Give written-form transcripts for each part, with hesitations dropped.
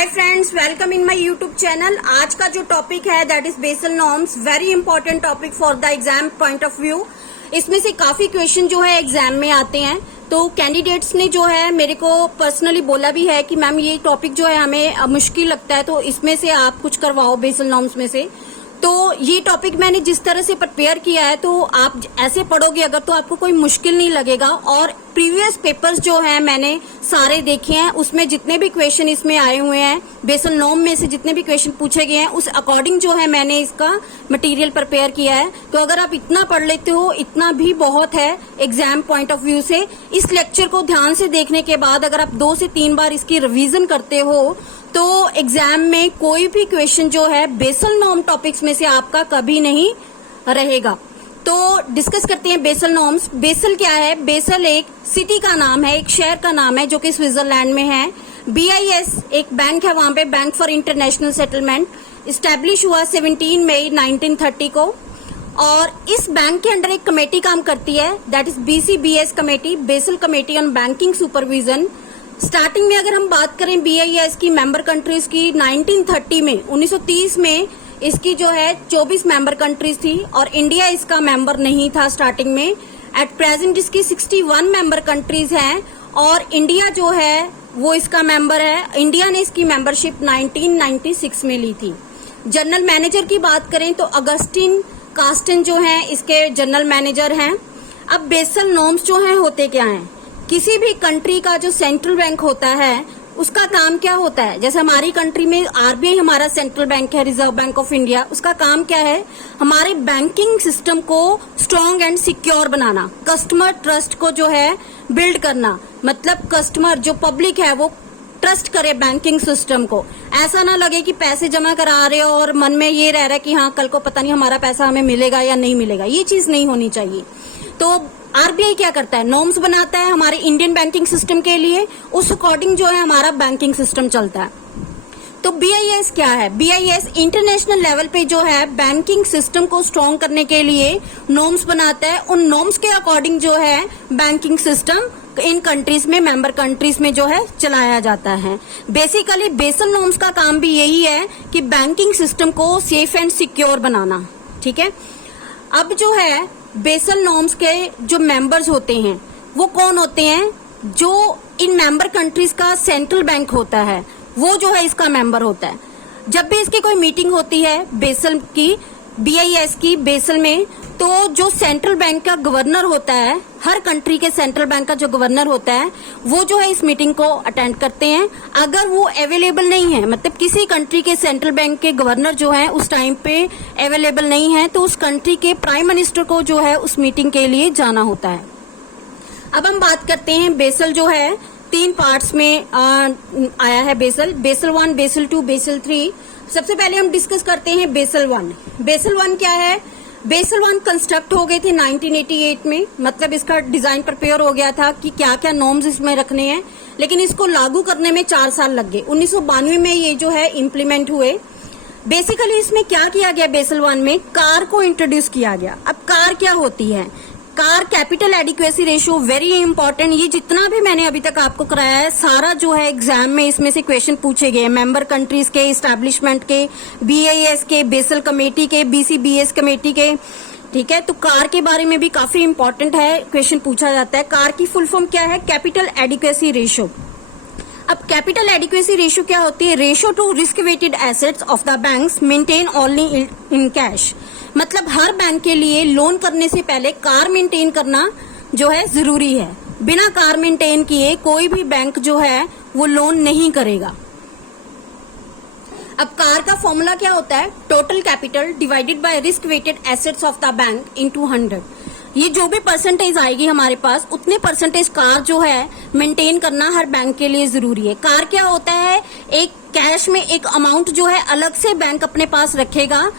Hi friends, welcome in my YouTube channel. आज का जो टॉपिक है that is Basel norms, very important topic for the exam point of view. इसमें से काफी क्वेश्चन जो है एग्जाम में आते हैं, तो कैंडिडेट्स ने जो है मेरे को पर्सनली बोला भी है कि मैम ये टॉपिक जो है हमें मुश्किल लगता है, तो इसमें से आप कुछ करवाओ बेसल नॉर्म्स में से। तो ये टॉपिक मैंने जिस तरह से प्रिपेयर किया है, तो आप ऐसे पढ़ोगे अगर तो आपको कोई मुश्किल नहीं लगेगा। और प्रीवियस पेपर्स जो है मैंने सारे देखे हैं, उसमें जितने भी क्वेश्चन इसमें आए हुए हैं, बेसल नॉर्म में से जितने भी क्वेश्चन पूछे गए हैं, उस अकॉर्डिंग जो है मैंने इसका मटेरियल प्रिपेयर किया है। तो अगर आप इतना पढ़ लेते हो, इतना भी बहुत है एग्जाम पॉइंट ऑफ व्यू से। इस लेक्चर को ध्यान से देखने के बाद अगर आप 2 से 3 बार इसकी रिवीजन करते हो, तो एग्जाम में कोई भी क्वेश्चन जो है बेसल नॉर्म टॉपिक्स में से आपका कभी नहीं रहेगा। तो डिस्कस करते हैं बेसल नॉर्म्स। बेसल क्या है? बेसल एक सिटी का नाम है, एक शहर का नाम है जो कि स्विट्जरलैंड में है। BIS एक बैंक है, वहां पे bank for international settlement establish हुआ 17 मई 1930 को। और इस बैंक के अंडर एक कमेटी काम करती है, that is BCBS committee, basal committee on banking supervision. Starting में अगर हम बात करें BIS की मेंबर कंट्रीज की, 1930 में 1930 में इसकी जो है 24 मेंबर कंट्रीज थी और इंडिया इसका मेंबर नहीं था स्टार्टिंग में। एट प्रेजेंट इसकी 61 मेंबर कंट्रीज हैं और इंडिया जो है वो इसका मेंबर है। इंडिया ने इसकी मेंबरशिप 1996 में ली थी। जनरल मैनेजर की बात करें तो अगस्टिन कास्टन जो है इसके जनरल मैनेजर हैं। अब बेसल नॉर्म्स जो है होते क्या हैं? किसी भी कंट्री का जो सेंट्रल बैंक होता है उसका काम क्या होता है? जैसे हमारी कंट्री में RBI हमारा सेंट्रल बैंक है, रिजर्व बैंक ऑफ इंडिया। उसका काम क्या है? हमारे बैंकिंग सिस्टम को strong and secure banana, customer trust को जो है बिल्ड करना। मतलब कस्टमर जो पब्लिक है वो ट्रस्ट करे बैंकिंग सिस्टम को। ऐसा ना लगे कि पैसे जमा करा रहे हो और मन में ये रह रहा है कि हाँ कल को पता नहीं हमारा पैसा हमें मिलेगा या नहीं मिलेगा। ये चीज नहीं होनी चाहिए। तो RBI क्या करता है? नॉर्म्स बनाता है हमारे इंडियन बैंकिंग सिस्टम के लिए, उस अकॉर्डिंग जो है हमारा बैंकिंग सिस्टम चलता है। तो BIS क्या है? BIS इंटरनेशनल लेवल पे जो है बैंकिंग सिस्टम को स्ट्रॉन्ग करने के लिए नॉर्म्स बनाता है। उन नॉर्म्स के अकॉर्डिंग जो है बैंकिंग सिस्टम इन कंट्रीज में, मेंबर कंट्रीज में जो है चलाया जाता है। बेसिकली बेसल नॉर्म्स का काम भी यही है कि बैंकिंग सिस्टम को सेफ एंड सिक्योर बनाना। ठीक है। अब जो है बेसल नॉर्म्स के जो मेंबर्स होते हैं वो कौन होते हैं? जो इन मेंबर कंट्रीज का सेंट्रल बैंक होता है वो जो है इसका मेंबर होता है। जब भी इसकी कोई मीटिंग होती है बेसल की, BIS की बेसल में, तो जो सेंट्रल बैंक का गवर्नर होता है, हर कंट्री के सेंट्रल बैंक का जो गवर्नर होता है वो जो है इस मीटिंग को अटेंड करते हैं। अगर वो अवेलेबल नहीं है, मतलब किसी कंट्री के सेंट्रल बैंक के गवर्नर जो है उस टाइम पे अवेलेबल नहीं है, तो उस कंट्री के प्राइम मिनिस्टर को जो है उस मीटिंग के लिए जाना होता है। अब हम बात करते हैं बेसल जो है 3 पार्ट्स में आया है। Basel 1, Basel 2, Basel 3। सबसे पहले हम डिस्कस करते हैं बेसल 1। बेसल 1 क्या है? बेसल 1 कंस्ट्रक्ट हो गए थे 1988 में। मतलब इसका डिजाइन प्रिपेयर हो गया था कि क्या क्या नॉर्म्स इसमें रखने हैं, लेकिन इसको लागू करने में 4 साल लग गए। 1992 में ये जो है इम्प्लीमेंट हुए। बेसिकली इसमें क्या किया गया? बेसल 1 में कार को इंट्रोड्यूस किया गया। अब कार क्या होती है? Car capital adequacy ratio, very important. ये जितना भी मैंने अभी तक आपको कराया है सारा जो है एग्जाम में इसमें से क्वेश्चन पूछे गए, मेंबर कंट्रीज के, इस्टेब्लिशमेंट के, BIS के, बेसल कमेटी के, BCBS कमेटी के। ठीक है। तो कार के बारे में भी काफी इंपॉर्टेंट है, क्वेश्चन पूछा जाता है। कार की फुल फॉर्म क्या है? Capital adequacy ratio. अब कैपिटल एडिक्वेसी रेशियो क्या होती है? Ratio to risk weighted assets of the banks maintain only in cash. मतलब हर बैंक के लिए लोन करने से पहले कार मेंटेन करना जो है जरूरी है। बिना कार मेंटेन किए कोई भी बैंक जो है वो लोन नहीं करेगा। अब कार का फॉर्मूला क्या होता है? Total capital divided by risk weighted assets of the bank into 100। ये जो भी परसेंटेज आएगी हमारे पास, उतने परसेंटेज कार जो है मेंटेन करना हर बैंक के लिए जरूरी है। कार क्या होता है? एक कैश में एक अमाउंट जो है अलग से बैंक अपने पास रखेगा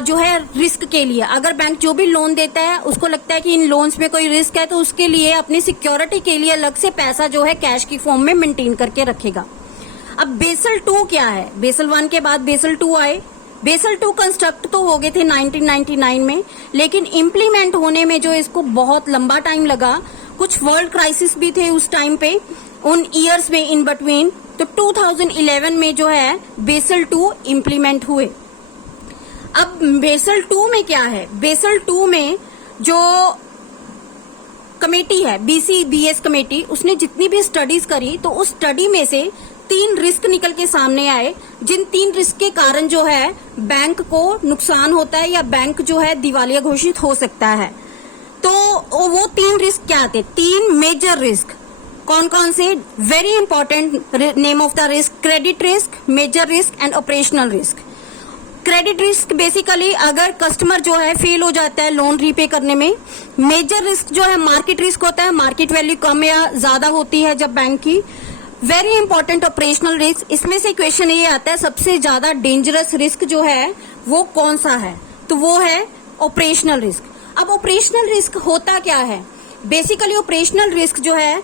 जो है रिस्क के लिए। अगर बैंक जो भी लोन देता है उसको लगता है कि इन लोन्स में कोई रिस्क है, तो उसके लिए अपनी सिक्योरिटी के लिए अलग से पैसा जो है कैश की फॉर्म में मेंटेन करके रखेगा। अब बेसल 2 क्या है? बेसल 1 के बाद बेसल 2 आए। बेसल 2 कंस्ट्रक्ट तो हो गए थे 1999 में, लेकिन इम्प्लीमेंट होने में जो इसको बहुत लंबा टाइम लगा। कुछ वर्ल्ड क्राइसिस भी थे उस टाइम पे, उन ईयर्स में इन बिटवीन तो 2011 में जो है बेसल 2 इम्प्लीमेंट हुए। अब बेसल 2 में क्या है, बेसल 2 में जो कमेटी है BCBS कमेटी, उसने जितनी भी स्टडीज करी तो उस स्टडी में से 3 रिस्क निकल के सामने आए, जिन 3 रिस्क के कारण जो है बैंक को नुकसान होता है या बैंक जो है दिवालिया घोषित हो सकता है। तो वो 3 रिस्क क्या थे, 3 मेजर रिस्क कौन कौन से, very important name of the risk, credit risk, major risk and operational risk. Credit risk basically अगर कस्टमर जो है फेल हो जाता है लोन रीपे करने में। मेजर रिस्क जो है मार्केट रिस्क होता है, मार्केट वैल्यू कम या ज्यादा होती है जब बैंक की। वेरी इंपॉर्टेंट ऑपरेशनल रिस्क, इसमें से क्वेश्चन ये आता है सबसे ज्यादा डेंजरस रिस्क जो है वो कौन सा है, तो वो है ऑपरेशनल रिस्क। अब ऑपरेशनल रिस्क होता क्या है, बेसिकली ऑपरेशनल रिस्क जो है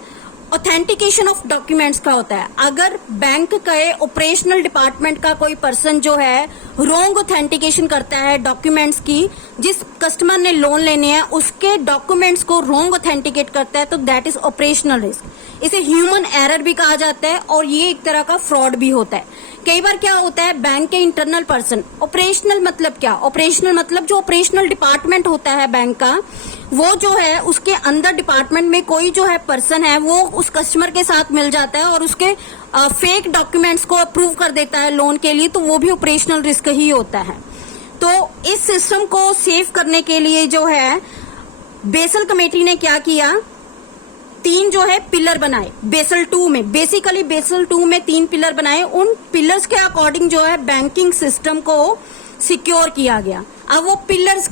ऑथेंटिकेशन ऑफ डॉक्यूमेंट्स का होता है। अगर बैंक के ऑपरेशनल डिपार्टमेंट का कोई पर्सन जो है रॉन्ग ऑथेंटिकेशन करता है डॉक्यूमेंट्स की, जिस कस्टमर ने लोन लेने हैं उसके डॉक्यूमेंट्स को रॉन्ग ऑथेंटिकेट करता है, तो दैट इज ऑपरेशनल रिस्क। इसे ह्यूमन एरर भी कहा जाता है और ये एक तरह का फ्रॉड भी होता है। कई बार क्या होता है बैंक के इंटरनल पर्सन, ऑपरेशनल मतलब क्या, ऑपरेशनल मतलब जो ऑपरेशनल डिपार्टमेंट होता है बैंक का, वो जो है उसके अंदर डिपार्टमेंट में कोई जो है पर्सन है वो उस कस्टमर के साथ मिल जाता है और उसके फेक डॉक्यूमेंट्स को अप्रूव कर देता है लोन के लिए, तो वो भी ऑपरेशनल रिस्क ही होता है। तो इस सिस्टम को सेव करने के लिए जो है बेसल कमेटी ने क्या किया, 3 जो है पिलर बनाए बेसल 2 में। बेसिकली बेसल 2 में 3 पिलर बनाए, उन पिलर्स के अकॉर्डिंग जो है बैंकिंग सिस्टम को सिक्योर किया गया। अब वो पिलर्स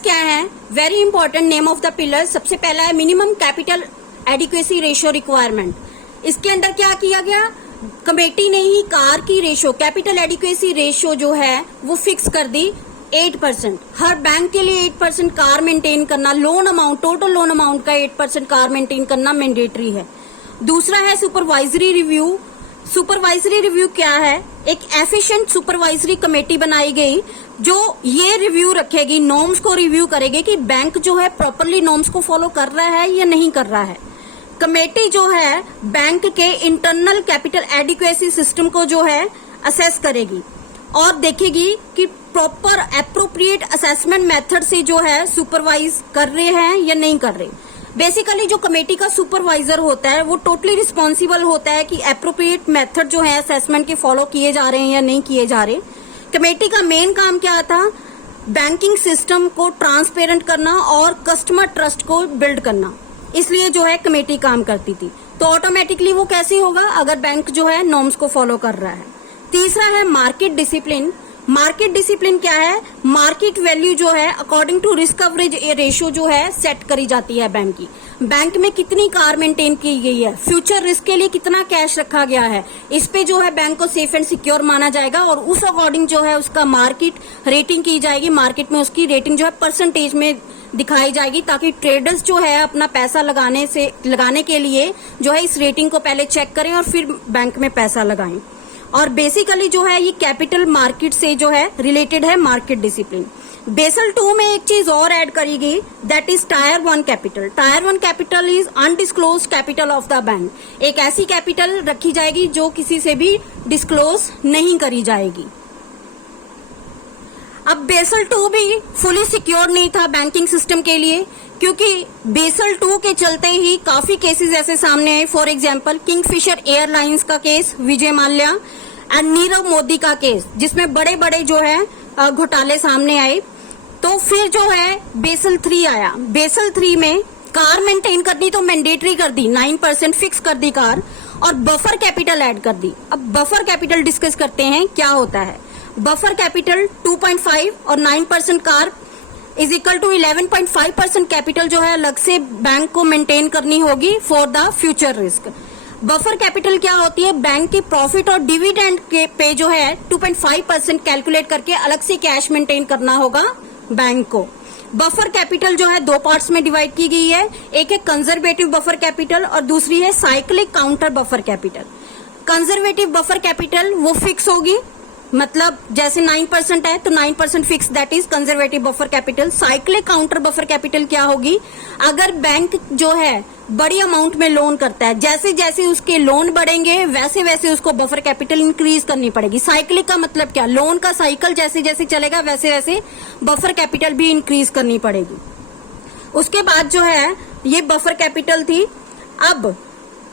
क्या हैं, very important name of the pillars. सबसे पहला है minimum capital adequacy ratio requirement. इसके अंदर क्या किया गया, कमेटी ने ही कार की रेशियो, कैपिटल एडिक्वेसी रेशियो जो है वो फिक्स कर दी 8%। हर बैंक के लिए 8% कार मेंटेन करना, loan amount, total loan amount का 8% कार मेंटेन करना मैंडेटरी है। दूसरा है सुपरवाइजरी रिव्यू। सुपरवाइजरी रिव्यू क्या है, एक एफिशिएंट सुपरवाइजरी कमेटी बनाई गई जो ये रिव्यू रखेगी, नॉर्म्स को रिव्यू करेगी कि बैंक जो है प्रॉपरली नॉर्म्स को फॉलो कर रहा है या नहीं कर रहा है। कमेटी जो है बैंक के इंटरनल कैपिटल एडिक्वेसी सिस्टम को जो है असेस करेगी और देखेगी कि प्रॉपर एप्रोप्रिएट असेसमेंट मेथड से जो है सुपरवाइज कर रहे हैं या नहीं कर रहे। बेसिकली जो कमेटी का सुपरवाइजर होता है वो टोटली रिस्पॉन्सिबल होता है कि एप्रोप्रिएट मेथड जो है असेसमेंट के फॉलो किए जा रहे हैं या नहीं किए जा रहे। कमेटी का मेन काम क्या था, बैंकिंग सिस्टम को ट्रांसपेरेंट करना और कस्टमर ट्रस्ट को बिल्ड करना, इसलिए जो है कमेटी काम करती थी। तो ऑटोमेटिकली वो कैसे होगा अगर बैंक जो है नॉर्म्स को फॉलो कर रहा है। तीसरा है मार्केट डिसिप्लिन। मार्केट डिसिप्लिन क्या है, मार्केट वैल्यू जो है according to risk coverage ratio जो है सेट करी जाती है बैंक की। बैंक में कितनी कार मेंटेन की गई है, फ्यूचर रिस्क के लिए कितना कैश रखा गया है, इस पे जो है बैंक को सेफ एंड सिक्योर माना जाएगा और उस अकॉर्डिंग जो है उसका मार्केट रेटिंग की जाएगी। मार्केट में उसकी रेटिंग जो है परसेंटेज में दिखाई जाएगी ताकि ट्रेडर्स जो है अपना पैसा लगाने के लिए जो है इस रेटिंग को पहले चेक करें और फिर बैंक में पैसा लगाएं। और बेसिकली जो है ये कैपिटल मार्केट से जो है रिलेटेड है मार्केट डिसिप्लिन। बेसल 2 में एक चीज और ऐड करी गई, that is tyre 1 capital. Tyre 1 capital is undisclosed capital of the bank. एक ऐसी कैपिटल रखी जाएगी जो किसी से भी डिस्क्लोज नहीं करी जाएगी। अब बेसल 2 भी फुली सिक्योर नहीं था बैंकिंग सिस्टम के लिए, क्योंकि बेसल 2 के चलते ही काफी केसेस ऐसे सामने आए। फॉर एग्जांपल किंगफिशर एयरलाइंस का केस, विजय माल्या एंड नीरव मोदी का केस, जिसमें बड़े बड़े जो है घोटाले सामने आए। तो फिर जो है बेसल 3 आया। बेसल 3 में कार मेंटेन करनी तो मैंडेटरी कर दी, 9% फिक्स कर दी कार, और बफर कैपिटल ऐड कर दी। अब बफर कैपिटल डिस्कस करते हैं क्या होता है। बफर कैपिटल 2.5 और 9% CAR is equal to 11.5% capital जो है अलग से बैंक को मेंटेन करनी होगी for the future risk. Buffer capital क्या होती है, बैंक के प्रॉफिट और डिविडेंड के पे जो है 2.5% कैलकुलेट करके अलग से कैश मेंटेन करना होगा बैंक को। बफर कैपिटल जो है 2 पार्ट्स में डिवाइड की गई है, एक है कंजर्वेटिव बफर कैपिटल और दूसरी है cyclic counter buffer capital. Conservative buffer capital वो फिक्स होगी मतलब जैसे 9% है तो 9% fix, that is conservative buffer capital. Cyclic counter buffer capital क्या होगी, अगर बैंक जो है बड़ी अमाउंट में लोन करता है, जैसे जैसे उसके लोन बढ़ेंगे वैसे वैसे उसको बफर कैपिटल इंक्रीज करनी पड़ेगी। साइक्लिक का मतलब क्या, लोन का साइकिल जैसे जैसे चलेगा वैसे वैसे बफर कैपिटल भी इंक्रीज करनी पड़ेगी। उसके बाद जो है ये बफर कैपिटल थी। अब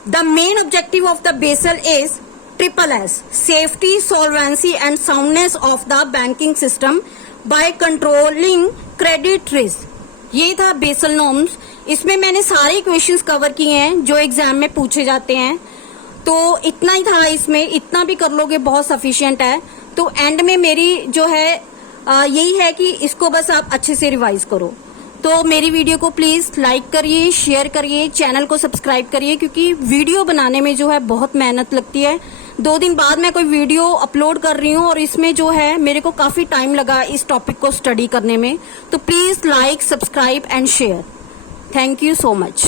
the main objective of the Basel is SSS, safety, solvency and soundness of the banking system by controlling credit risk। ये था बेसल नॉर्म्स। इसमें मैंने सारे इक्वेशंस कवर किए हैं जो एग्जाम में पूछे जाते हैं, तो इतना ही था इसमें, इतना भी कर लोगे बहुत सफिशिएंट है। तो एंड में मेरी जो है यही है कि इसको बस आप अच्छे से रिवाइज करो। तो मेरी वीडियो को प्लीज लाइक करिए, शेयर करिए, चैनल को सब्सक्राइब करिए, क्योंकि वीडियो बनाने में जो है बहुत मेहनत लगती है। 2 दिन बाद मैं कोई वीडियो अपलोड कर रही हूँ और इसमें जो है मेरे को काफी टाइम लगा इस टॉपिक को स्टडी करने में। तो please like, subscribe and share. Thank you so much.